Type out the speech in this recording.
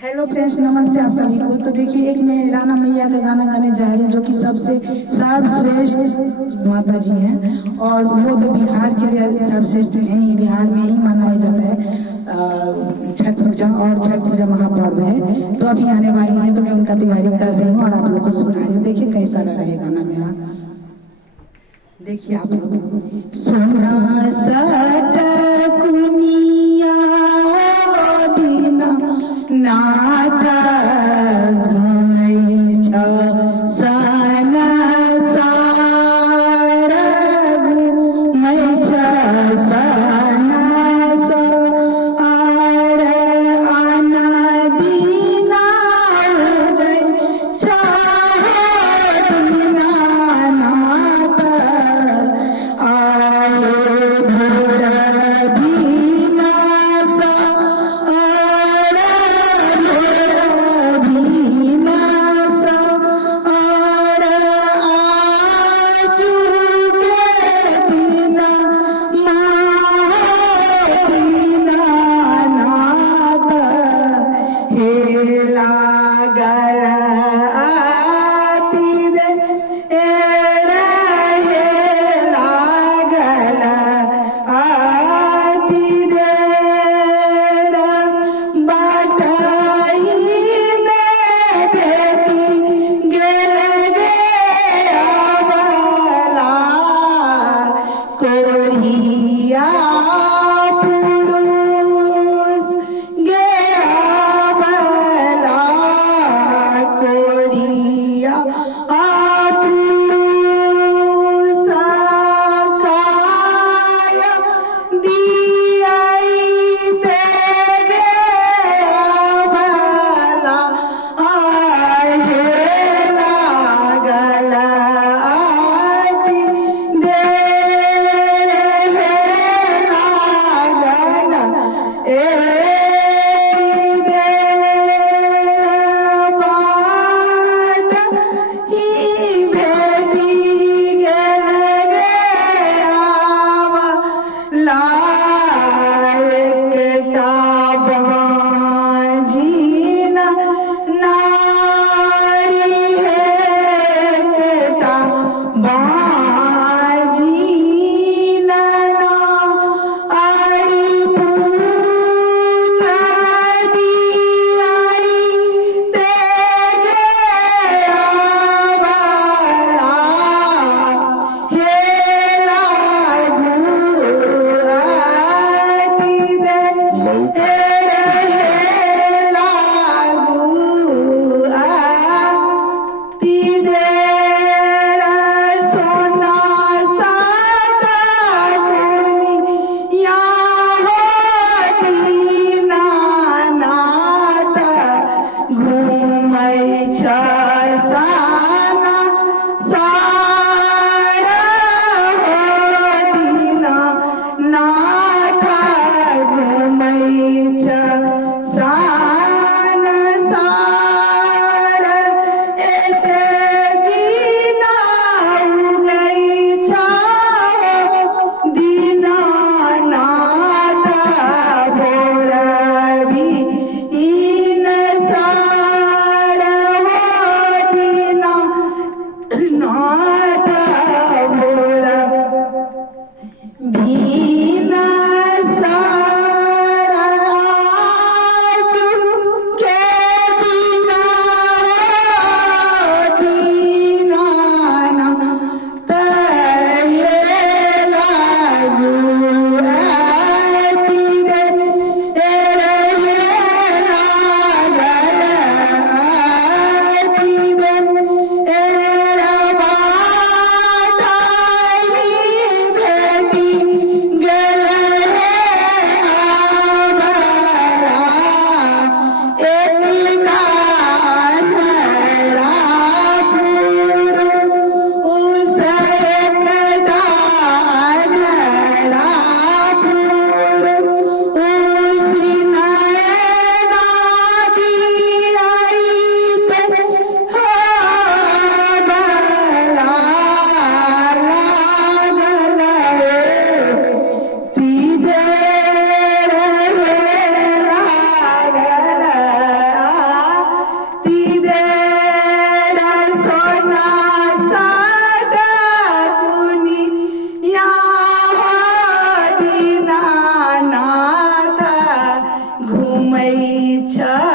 Hello friends, नमस्ते आप सभी को। तो देखिए, एक मैं राणा मैया का गाना गाने जा रही हूँ, जो कि सबसे सर्वश्रेष्ठ माता जी हैं, और वो तो बिहार के लिए सर्वश्रेष्ठ हैं ही, बिहार में ही मनाया जाता है छठ पूजा, और छठ पूजा महापर्व है। तो अभी आने वाली है, तो मैं उनका तैयारी कर रही हूँ और आप लोग को सुना रही हूँ। देखिए कैसा लग रहा है गाना मेरा। देखिए आप लोग। सोना सट कुनिया दीना नाथ घुमै छ सन सार घुमै छ सन सार आन दीना उगै छ दीनानाथ आए भोर भीना सा और भोर मैया